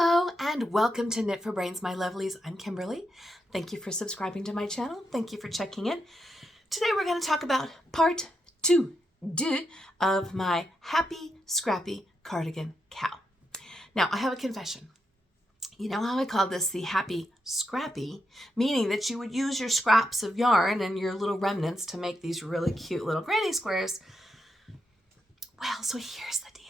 Hello and welcome to Knit for Brains, my lovelies. I'm Kimberly. Thank you for subscribing to my channel. Thank you for checking in. Today we're going to talk about part 2 of my Happy Scrappy Cardigan cowl. Now I have a confession. You know how I call this the Happy Scrappy, meaning that you would use your scraps of yarn and your little remnants to make these really cute little granny squares. Well, so here's the deal.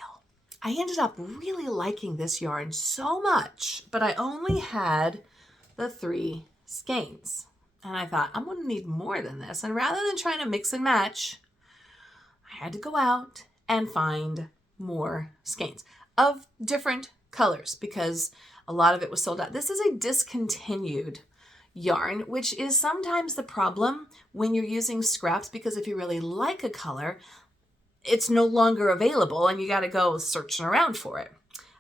I ended up really liking this yarn so much, but I only had the 3 skeins. And I thought, I'm going to need more than this. And rather than trying to mix and match, I had to go out and find more skeins of different colors because a lot of it was sold out. This is a discontinued yarn, which is sometimes the problem when you're using scraps, because if you really like a color, it's no longer available and you got to go searching around for it.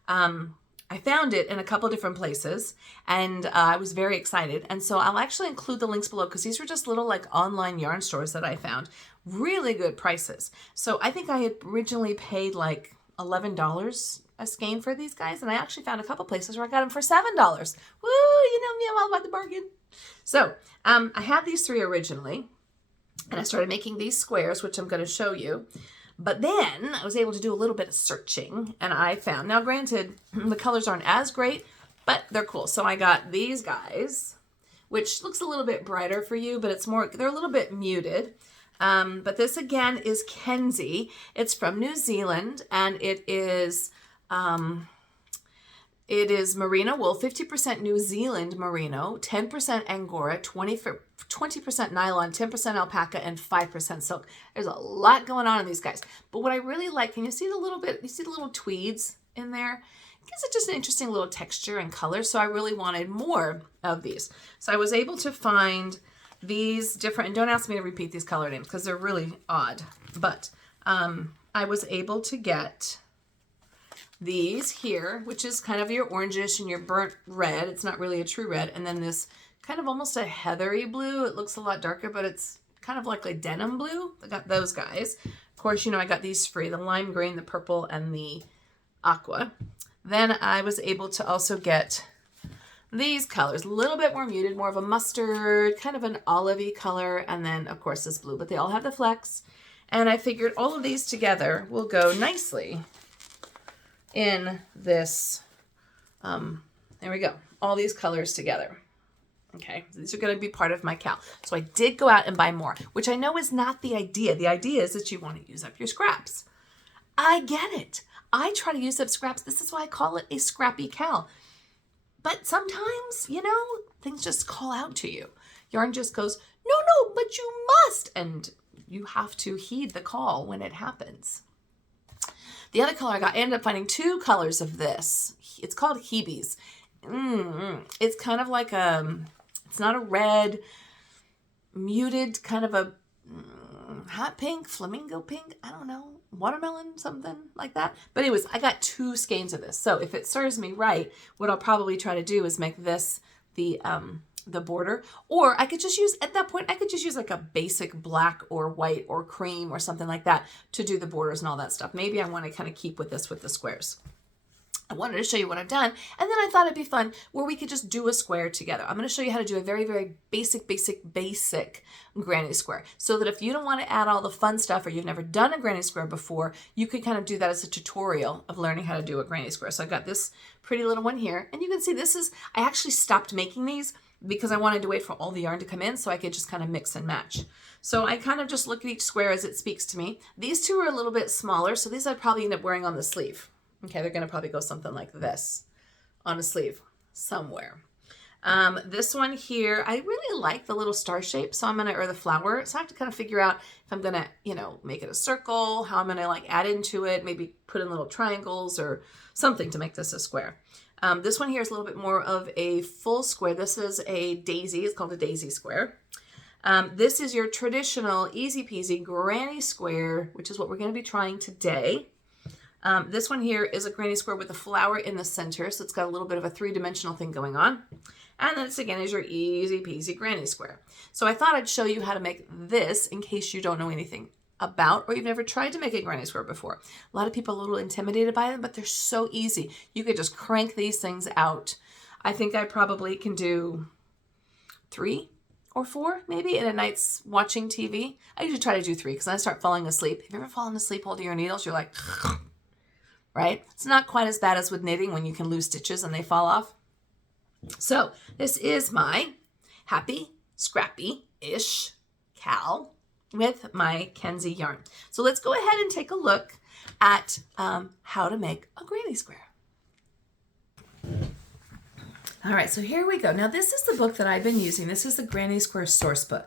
I found it in a couple different places and I was very excited. And so I'll actually include the links below because these were just little like online yarn stores that I found. Really good prices. So I think I had originally paid like $11 a skein for these guys. And I actually found a couple places where I got them for $7. Woo, you know me, I'm all about the bargain. So I had these 3 originally and I started making these squares, which I'm going to show you. But then I was able to do a little bit of searching and I found, now granted, the colors aren't as great, but they're cool. So I got these guys, which looks a little bit brighter for you, but it's more, they're a little bit muted. But this again is Kenzie. It's from New Zealand and it is merino wool, 50% New Zealand merino, 10% Angora, 20% nylon, 10% alpaca, and 5% silk. There's a lot going on in these guys. But what I really like, can you see the little bit, you see the little tweeds in there? It gives it just an interesting little texture and color. So I really wanted more of these. So I was able to find these different, and don't ask me to repeat these color names because they're really odd. But I was able to get these here, which is kind of your orangish and your burnt red. It's not really a true red. And then this kind of almost a heathery blue. It looks a lot darker, but it's kind of like a denim blue. I got those guys. Of course, you know, I got these free, the lime green, the purple, and the aqua. Then I was able to also get these colors, a little bit more muted, more of a mustard, kind of an olivey color. And then of course this blue, but they all have the flecks. And I figured all of these together will go nicely in this, there we go, all these colors together. Okay, so these are going to be part of my cowl. So I did go out and buy more, which I know is not the idea. The idea is that you want to use up your scraps. I get it. I try to use up scraps. This is why I call it a scrappy cowl. But sometimes, you know, things just call out to you. Yarn just goes, no, but you must. And you have to heed the call when it happens. The other color I ended up finding 2 colors of this. It's called Hebe's. It's kind of like it's not a red, muted, kind of a hot pink, flamingo pink, I don't know, watermelon, something like that. But anyways, I got 2 skeins of this. So if it serves me right, what I'll probably try to do is make this the border, or I could just use, at that point, I could just use like a basic black or white or cream or something like that to do the borders and all that stuff. Maybe I want to kind of keep with this with the squares. I wanted to show you what I've done, and then I thought it'd be fun where we could just do a square together. I'm going to show you how to do a very, very basic granny square, so that if you don't want to add all the fun stuff or you've never done a granny square before, you could kind of do that as a tutorial of learning how to do a granny square. So I've got this pretty little one here, and you can see this is, I actually stopped making these because I wanted to wait for all the yarn to come in so I could just kind of mix and match. So I kind of just look at each square as it speaks to me. These 2 are a little bit smaller, so these I'd probably end up wearing on the sleeve. Okay, they're going to probably go something like this on a sleeve somewhere. This one here, I really like the little star shape, so I'm going to, or the flower, so I have to kind of figure out if I'm going to, you know, make it a circle, how I'm going to like add into it, maybe put in little triangles or something to make this a square. This one here is a little bit more of a full square. This is a daisy. It's called a daisy square. This is your traditional easy peasy granny square, which is what we're going to be trying today. This one here is a granny square with a flower in the center, so it's got a little bit of a 3-dimensional thing going on. And this again is your easy peasy granny square. So I thought I'd show you how to make this in case you don't know anything about, or you've never tried to make a granny square before. A lot of people are a little intimidated by them, but they're so easy. You could just crank these things out. I think I probably can do 3 or 4 maybe in a night's watching TV. I usually try to do 3 because I start falling asleep. Have you ever fallen asleep holding your needles? You're like, right? It's not quite as bad as with knitting when you can lose stitches and they fall off. So this is my happy, scrappy-ish cowl with my Kenzie yarn. So let's go ahead and take a look at how to make a granny square. All right, so here we go. Now this is the book that I've been using. This is the Granny Square Sourcebook.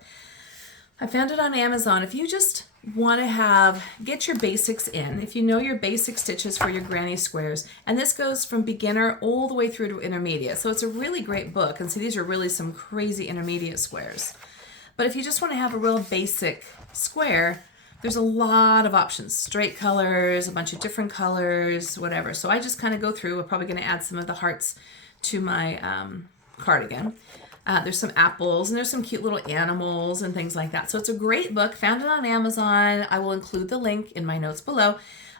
I found it on Amazon. If you just want to get your basics in, if you know your basic stitches for your granny squares, and this goes from beginner all the way through to intermediate. So it's a really great book. And see, these are really some crazy intermediate squares. But if you just want to have a real basic square, there's a lot of options. Straight colors, a bunch of different colors, whatever. So I just kind of go through. We're probably going to add some of the hearts to my cardigan. There's some apples and there's some cute little animals and things like that. So it's a great book. Found it on Amazon. I will include the link in my notes below.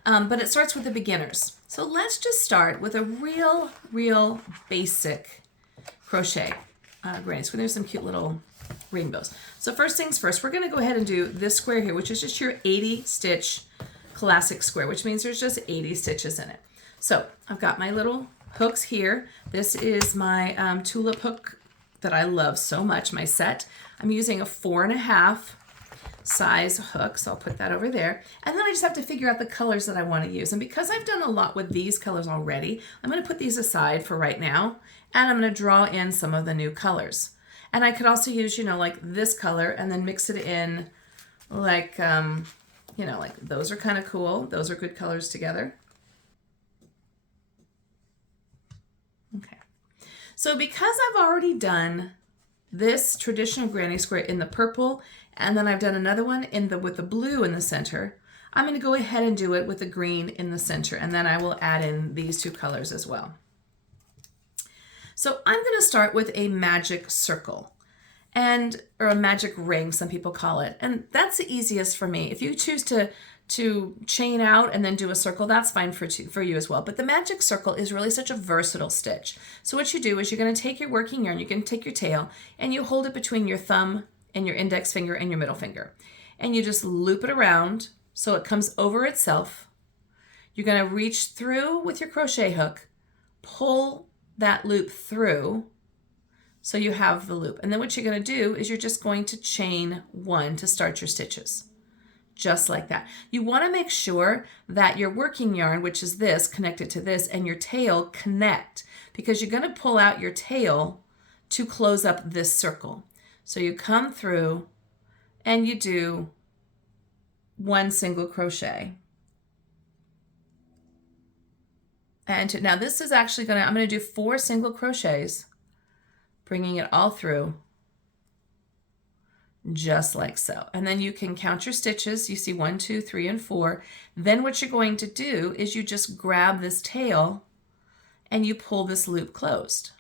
But it starts with the beginners. So let's just start with a real basic crochet granny square. There's some cute little rainbows. So first things first, we're going to go ahead and do this square here, which is just your 80 stitch classic square, which means there's just 80 stitches in it. So I've got my little hooks here. This is my tulip hook that I love so much, my set. I'm using a 4.5 size hook, so I'll put that over there. And then I just have to figure out the colors that I want to use. And because I've done a lot with these colors already, I'm going to put these aside for right now, and I'm going to draw in some of the new colors. And I could also use, you know, like this color and then mix it in like, you know, like those are kind of cool. Those are good colors together. Okay. So because I've already done this traditional granny square in the purple, and then I've done another one with the blue in the center, I'm going to go ahead and do it with the green in the center, and then I will add in these 2 colors as well. So I'm going to start with a magic circle, or a magic ring, some people call it. And that's the easiest for me. If you choose to chain out and then do a circle, that's fine for you as well. But the magic circle is really such a versatile stitch. So what you do is you're going to take your working yarn, you can take your tail, and you hold it between your thumb and your index finger and your middle finger. And you just loop it around so it comes over itself. You're going to reach through with your crochet hook, pull that loop through so you have the loop. And then what you're going to do is you're just going to chain 1 to start your stitches. Just like that. You want to make sure that your working yarn, which is this, connected to this, and your tail connect, because you're going to pull out your tail to close up this circle. So you come through and you do 1 single crochet. And now this is actually I'm going to do 4 single crochets, bringing it all through just like so. And then you can count your stitches. You see 1, 2, 3, and 4. Then what you're going to do is you just grab this tail and you pull this loop closed.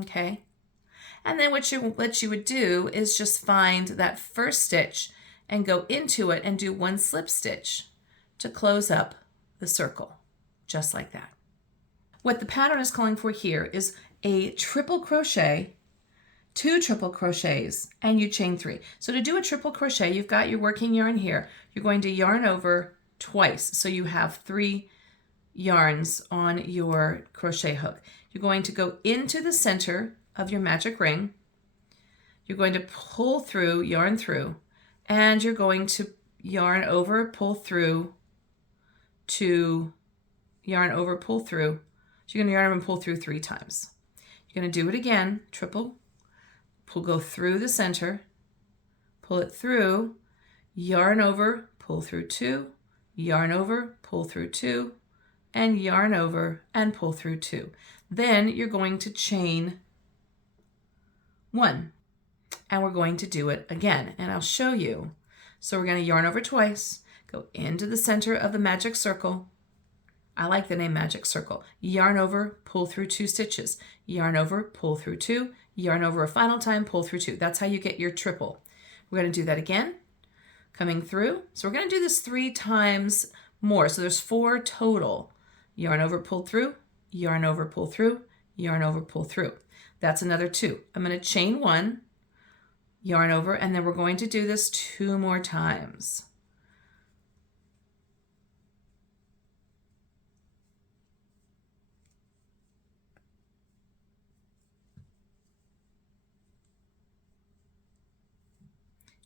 Okay. And then what you would do is just find that first stitch and go into it and do 1 slip stitch to close up the circle. Just like that. What the pattern is calling for here is a triple crochet, 2 triple crochets, and you chain 3. So to do a triple crochet, you've got your working yarn here. You're going to yarn over twice. So you have 3 yarns on your crochet hook. You're going to go into the center of your magic ring. You're going to pull through, yarn through, and you're going to yarn over, pull through, to yarn over, pull through. So you're going to yarn over and pull through 3 times. You're going to do it again, triple, go through the center, pull it through, yarn over, pull through 2, yarn over, pull through 2, and yarn over and pull through 2. Then you're going to chain 1, and we're going to do it again, and I'll show you. So we're going to yarn over twice, go into the center of the magic circle. I like the name magic circle. Yarn over, pull through 2 stitches. Yarn over, pull through 2. Yarn over a final time, pull through 2. That's how you get your triple. We're going to do that again. coming through. So we're going to do this 3 times more. So there's 4 total. Yarn over, pull through, yarn over, pull through, yarn over, pull through. That's another 2. I'm going to chain 1, yarn over, and then we're going to do this 2 more times.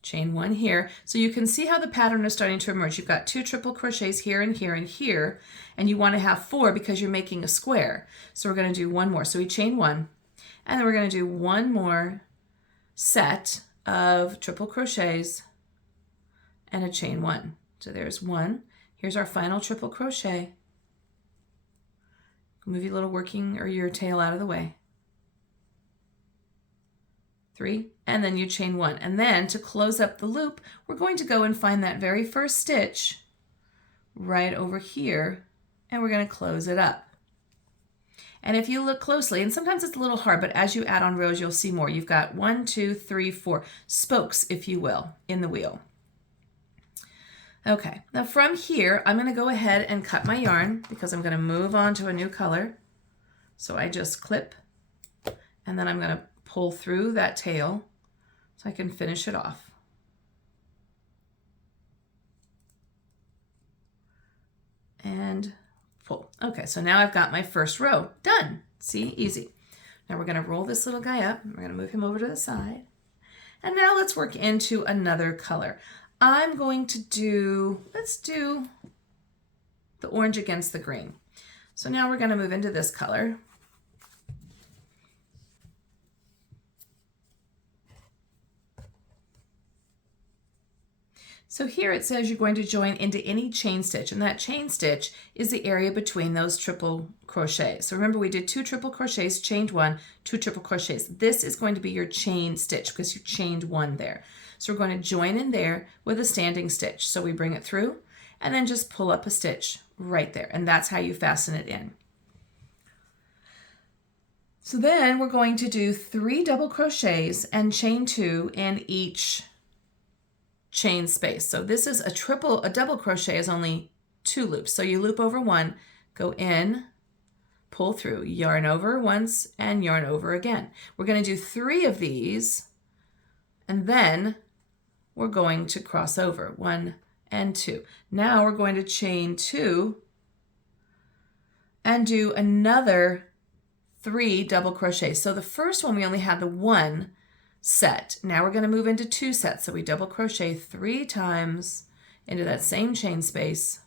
Chain 1 here. So you can see how the pattern is starting to emerge. You've got 2 triple crochets here and here and here, and you want to have 4 because you're making a square. So we're going to do 1 more. So we chain 1, and then we're going to do 1 more set of triple crochets and a chain 1. So there's 1. Here's our final triple crochet. Move your little working or your tail out of the way. 3, and then you chain 1. And then to close up the loop, we're going to go and find that very first stitch right over here, and we're going to close it up. And if you look closely, and sometimes it's a little hard, but as you add on rows, you'll see more. You've got 1, 2, 3, 4 spokes, if you will, in the wheel. Okay, now from here, I'm going to go ahead and cut my yarn because I'm going to move on to a new color. So I just clip, and then I'm going to pull through that tail so I can finish it off. And pull. Okay, so now I've got my first row done. See, easy. Now we're going to roll this little guy up. We're going to move him over to the side. And now let's work into another color. I'm going to do, let's do the orange against the green. So now we're going to move into this color. So here it says you're going to join into any chain stitch, and that chain stitch is the area between those triple crochets. So remember, we did 2 triple crochets, chained 1, 2 triple crochets. This is going to be your chain stitch because you chained 1 there. So we're going to join in there with a standing stitch. So we bring it through and then just pull up a stitch right there, and that's how you fasten it in. So then we're going to do 3 double crochets and chain 2 in each chain space. So this is a double crochet is only 2 loops. So you loop over 1, go in, pull through, yarn over once, and yarn over again. We're going to do 3 of these, and then we're going to cross over 1 and 2. Now we're going to chain 2 and do another 3 double crochets. So the first one we only had the 1 set. Now we're going to move into 2 sets. So we double crochet 3 times into that same chain space.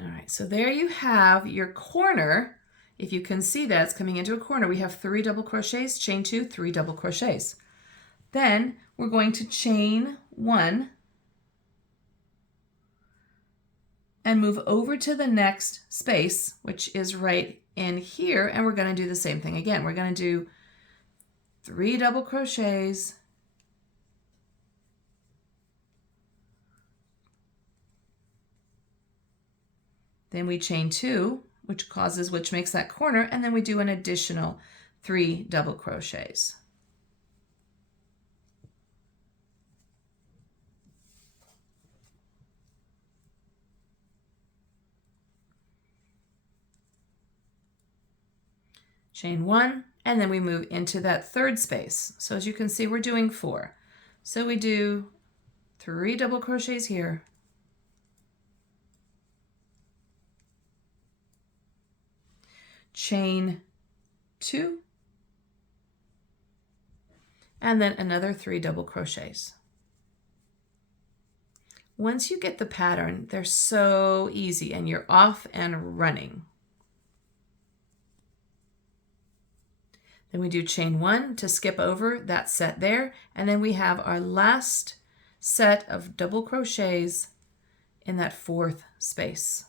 All right, so there you have your corner. If you can see that it's coming into a corner, we have 3 double crochets, chain 2, 3 double crochets. Then we're going to chain 1 and move over to the next space, which is right in here, and we're going to do the same thing again. We're going to do 3 double crochets, then we chain 2, which makes that corner, and then we do an additional 3 double crochets. Chain 1, and then we move into that 3rd space. So as you can see, we're doing 4. So we do 3 double crochets here, chain 2, and then another 3 double crochets. Once you get the pattern, they're so easy and you're off and running. Then we do chain 1 to skip over that set there, and then we have our last set of double crochets in that 4th space.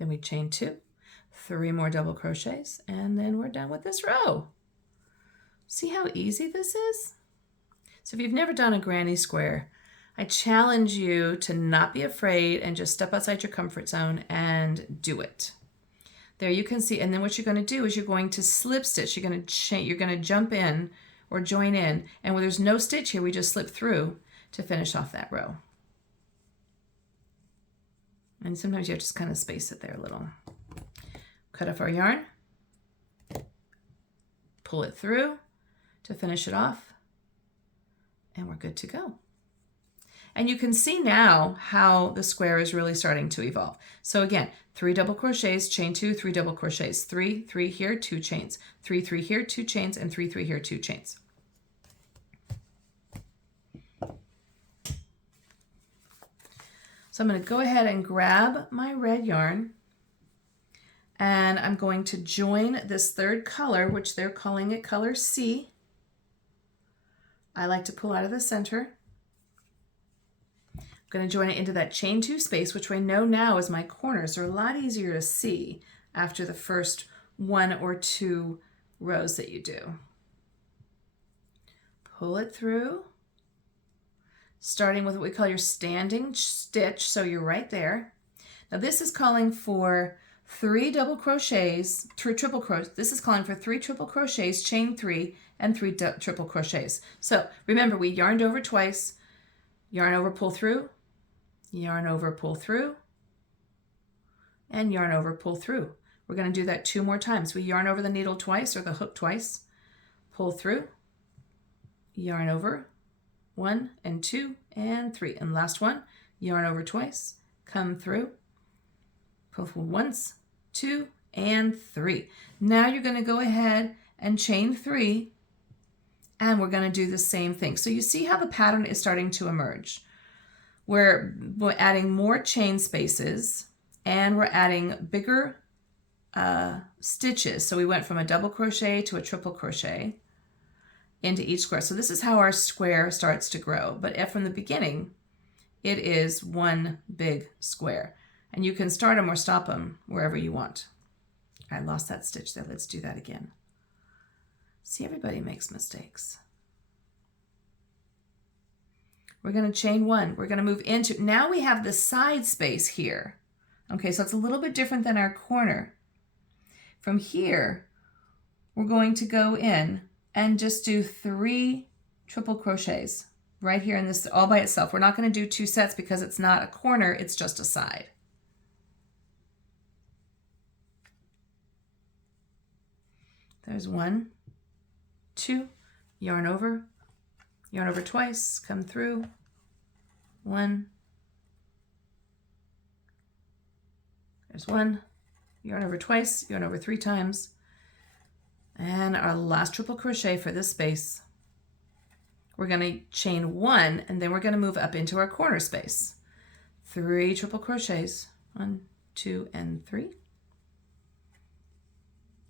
Then we chain 2, 3 more double crochets, and then we're done with this row. See how easy this is? So if you've never done a granny square, I challenge you to not be afraid and just step outside your comfort zone and do it. There you can see, and then what you're going to do is you're going to slip stitch. You're going to jump in or join in, and where there's no stitch here, we just slip through to finish off that row. And sometimes you have to just kind of space it there a little. Cut off our yarn, pull it through to finish it off, and we're good to go. And you can see now how the square is really starting to evolve. So again, 3 double crochets, chain 2, 3 double crochets, 3, 3 here, 2 chains, 3, 3 here, 2 chains, and 3, 3 here, 2 chains. So I'm going to go ahead and grab my red yarn, and I'm going to join this third color, which they're calling it color C. I like to pull out of the center. I'm going to join it into that chain 2 space, which I know now is my corners. They're a lot easier to see after the first 1 or 2 rows that you do. Pull it through, starting with what we call your standing stitch, so you're right there. Now this is calling for 3 double crochets, triple crochets. This is calling for 3 triple crochets, chain 3, and 3 triple crochets. So remember, we yarned over twice, yarn over, pull through, yarn over, pull through, and yarn over, pull through. We're going to do that 2 more times. We yarn over the needle twice or the hook twice, pull through, yarn over, 1 and 2 and 3, and last one, yarn over twice, come through, pull through once, 2 and 3. Now you're going to go ahead and chain 3, and we're going to do the same thing. So you see how the pattern is starting to emerge. We're adding more chain spaces, and we're adding bigger stitches. So we went from a double crochet to a triple crochet into each square. So this is how our square starts to grow. But from the beginning, it is one big square. And you can start them or stop them wherever you want. I lost that stitch there. Let's do that again. See, everybody makes mistakes. We're going to chain 1. We're going to move into, now we have the side space here. Okay, so it's a little bit different than our corner. From here, we're going to go in and just do 3 triple crochets right here in this all by itself. We're not going to do 2 sets because it's not a corner, it's just a side. There's 1, 2, yarn over twice, come through, 1, there's 1, yarn over twice, yarn over 3 times, and our last triple crochet for this space. We're going to chain 1, and then we're going to move up into our corner space. 3 triple crochets, 1, 2, and 3.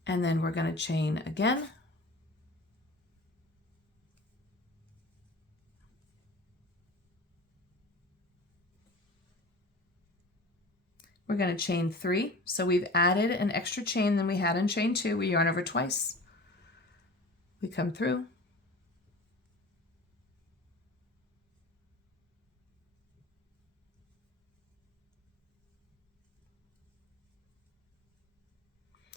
And then we're going to chain again. We're going to chain 3. So we've added an extra chain than we had in chain 2. We yarn over twice. We come through.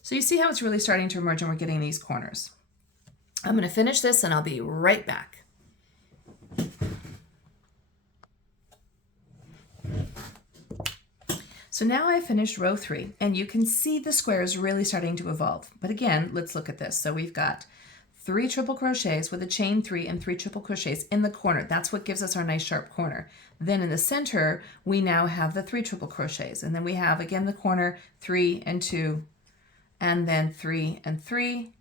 So you see how it's really starting to emerge and we're getting these corners. I'm going to finish this and I'll be right back. So now I finished row 3 and you can see the square is really starting to evolve. But again, let's look at this. So we've got 3 triple crochets with a chain 3 and 3 triple crochets in the corner. That's what gives us our nice sharp corner. Then in the center, we now have the 3 triple crochets. And then we have again the corner 3 and 2. And then 3 and 3,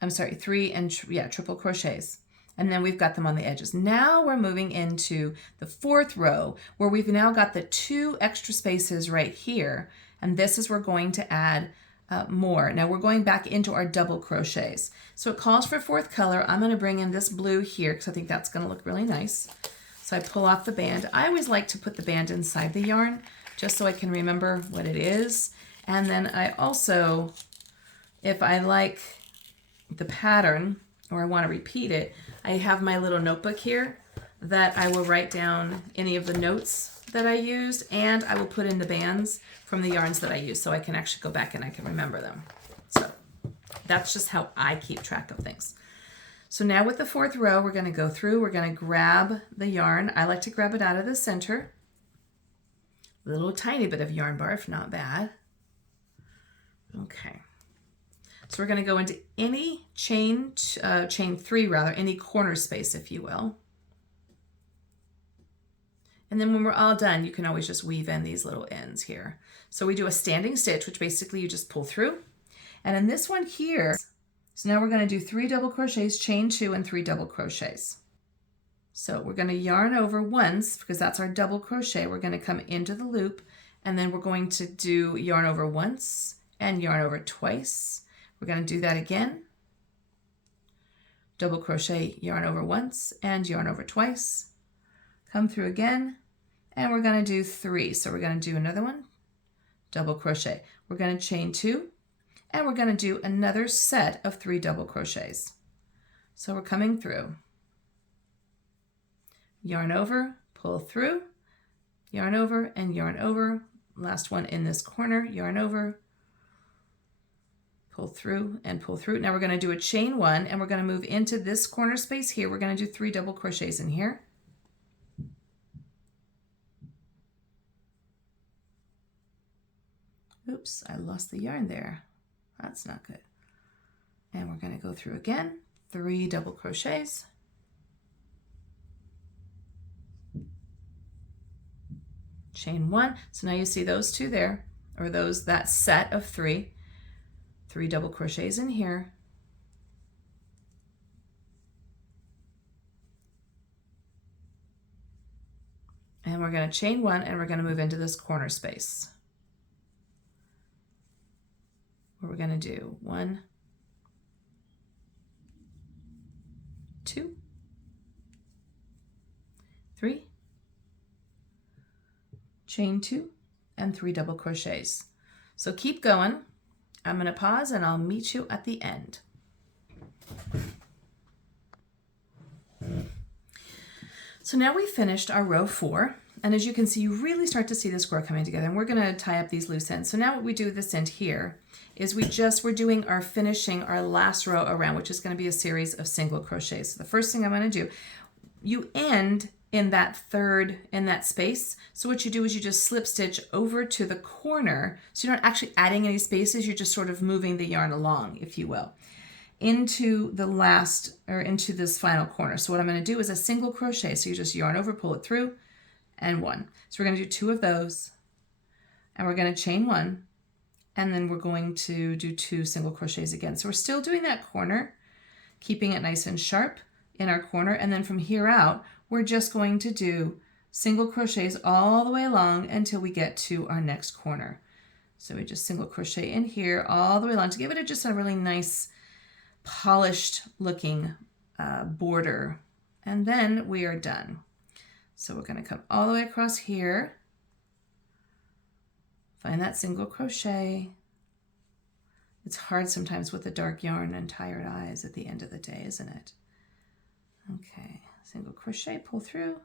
3 and triple crochets. And then we've got them on the edges. Now we're moving into the 4th row where we've now got the 2 extra spaces right here. And this is where we're going to add more. Now we're going back into our double crochets. So it calls for 4th color. I'm going to bring in this blue here because I think that's going to look really nice. So I pull off the band. I always like to put the band inside the yarn just so I can remember what it is. And then I also, if I like the pattern or I want to repeat it, I have my little notebook here that I will write down any of the notes that I used, and I will put in the bands from the yarns that I use so I can actually go back and I can remember them. So that's just how I keep track of things. So now with the 4th row, we're going to go through, we're going to grab the yarn. I like to grab it out of the center. A little tiny bit of yarn barf, not bad. Okay. So we're going to go into any chain 3 rather, any corner space, if you will. And then when we're all done, you can always just weave in these little ends here. So we do a standing stitch, which basically you just pull through. And in this one here, so now we're going to do 3 double crochets, chain 2, and 3 double crochets. So we're going to yarn over once, because that's our double crochet. We're going to come into the loop, and then we're going to do yarn over once and yarn over twice. We're going to do that again. Double crochet, yarn over once and yarn over twice. Come through again, and we're going to do 3. So we're going to do another one, double crochet. We're going to chain 2, and we're going to do another set of 3 double crochets. So we're coming through. Yarn over, pull through, yarn over, and yarn over. Last one in this corner, yarn over, pull through, and pull through. Now we're going to do a chain 1, and we're going to move into this corner space here. We're going to do 3 double crochets in here. Oops, I lost the yarn there. That's not good. And we're going to go through again, 3 double crochets. Chain 1. So now you see those 2 there, or that set of 3. 3 double crochets in here. And we're going to chain 1, and we're going to move into this corner space. We're going to do 1, 2, 3, chain 2, and 3 double crochets. So keep going. I'm going to pause, and I'll meet you at the end. So now we finished our row 4, and as you can see, you really start to see the square coming together, and we're going to tie up these loose ends. So now what we do with this end here is we're doing our finishing our last row around, which is going to be a series of single crochets. So the first thing I'm going to do, you end in that space. So what you do is you just slip stitch over to the corner. So you're not actually adding any spaces, you're just sort of moving the yarn along, if you will, into into this final corner. So what I'm going to do is a single crochet. So you just yarn over, pull it through, and 1. So we're going to do 2 of those, and we're going to chain 1, and then we're going to do 2 single crochets again. So we're still doing that corner, keeping it nice and sharp in our corner, and then from here out, we're just going to do single crochets all the way along until we get to our next corner. So we just single crochet in here all the way along to give it just a really nice polished looking border, and then we are done. So we're going to come all the way across here, find that single crochet. It's hard sometimes with the dark yarn and tired eyes at the end of the day, isn't it? Okay, single crochet, pull through.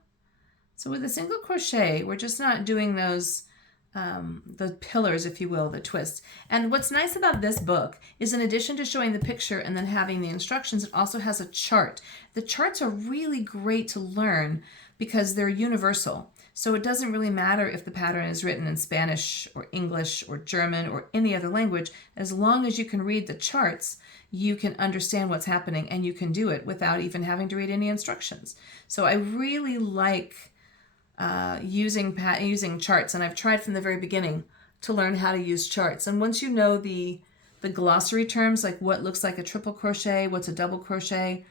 So with a single crochet, we're just not doing those the pillars, if you will, the twists. And what's nice about this book is, in addition to showing the picture and then having the instructions, it also has a chart. The charts are really great to learn because they're universal. So it doesn't really matter if the pattern is written in Spanish or English or German or any other language. As long as you can read the charts, you can understand what's happening, and you can do it without even having to read any instructions. So I really like using charts, and I've tried from the very beginning to learn how to use charts. And once you know the glossary terms, like what looks like a triple crochet, what's a double crochet,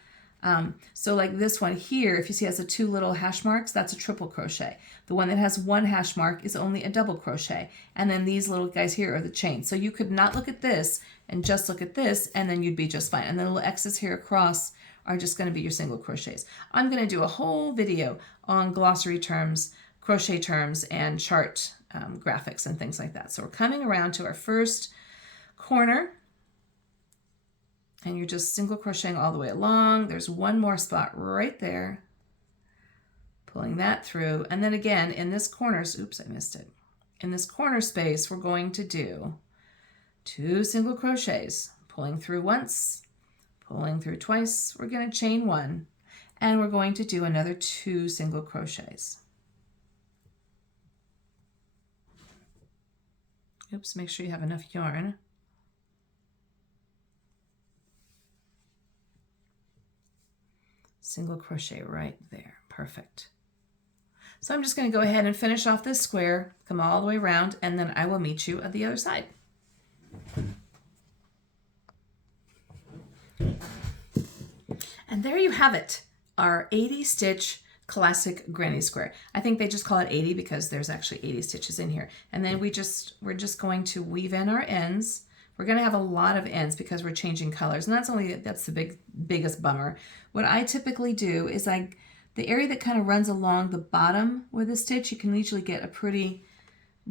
so like this one here, if you see it has the 2 little hash marks, that's a triple crochet. The one that has 1 hash mark is only a double crochet, and then these little guys here are the chains. So you could not look at this and just look at this, and then you'd be just fine. And the little X's here across are just going to be your single crochets. I'm going to do a whole video on glossary terms, crochet terms, and chart graphics and things like that. So we're coming around to our first corner, and you're just single crocheting all the way along. There's one more spot right there. pulling that through. And then again, in this corner, oops, I missed it. In this corner space, we're going to do 2 single crochets, pulling through once, pulling through twice. We're going to chain 1, and we're going to do another 2 single crochets. Oops, make sure you have enough yarn. Single crochet right there. Perfect. So I'm just going to go ahead and finish off this square, come all the way around, and then I will meet you at the other side. And there you have it, our 80 stitch classic granny square. I think they just call it 80 because there's actually 80 stitches in here. And then we're just going to weave in our ends. We're going to have a lot of ends because we're changing colors, and that's the biggest bummer. What I typically do is the area that kind of runs along the bottom with the stitch, you can usually get a pretty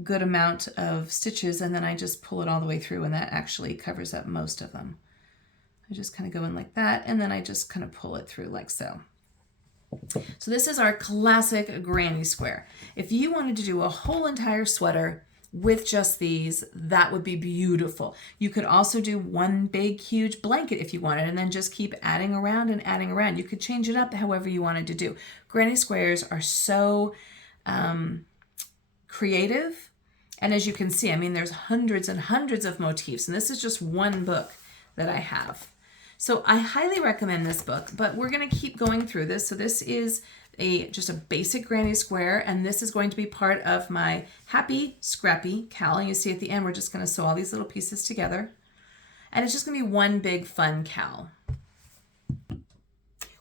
good amount of stitches, and then I just pull it all the way through, and that actually covers up most of them. I just kind of go in like that, and then I just kind of pull it through like so. So this is our classic granny square. If you wanted to do a whole entire sweater with just these, that would be beautiful. You could also do one big huge blanket if you wanted, and then just keep adding around and adding around. You could change it up however you wanted to do. Granny squares are so creative, and as you can see, I mean, there's hundreds and hundreds of motifs, and this is just one book that I have. So I highly recommend this book, but we're going to keep going through this. So this is just a basic granny square, and this is going to be part of my Happy Scrappy cowl. And you see at the end, we're just going to sew all these little pieces together, and it's just going to be one big fun cowl.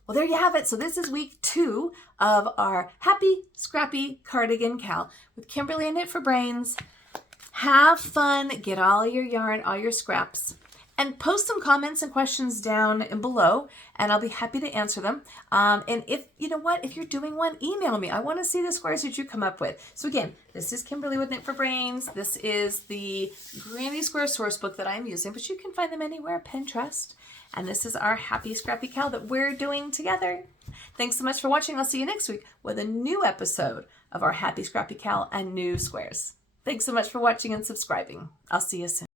Well, there you have it. So this is week 2 of our Happy Scrappy cardigan cowl with Kimberly and Knit for Brains. Have fun, get all your yarn, all your scraps, and post some comments and questions down below, and I'll be happy to answer them. And if you're doing one, email me. I want to see the squares that you come up with. So again, this is Kimberly with Knit for Brains. This is the Granny Square source book that I'm using, but you can find them anywhere, Pinterest. And this is our Happy Scrappy cowl that we're doing together. Thanks so much for watching. I'll see you next week with a new episode of our Happy Scrappy cowl and new squares. Thanks so much for watching and subscribing. I'll see you soon.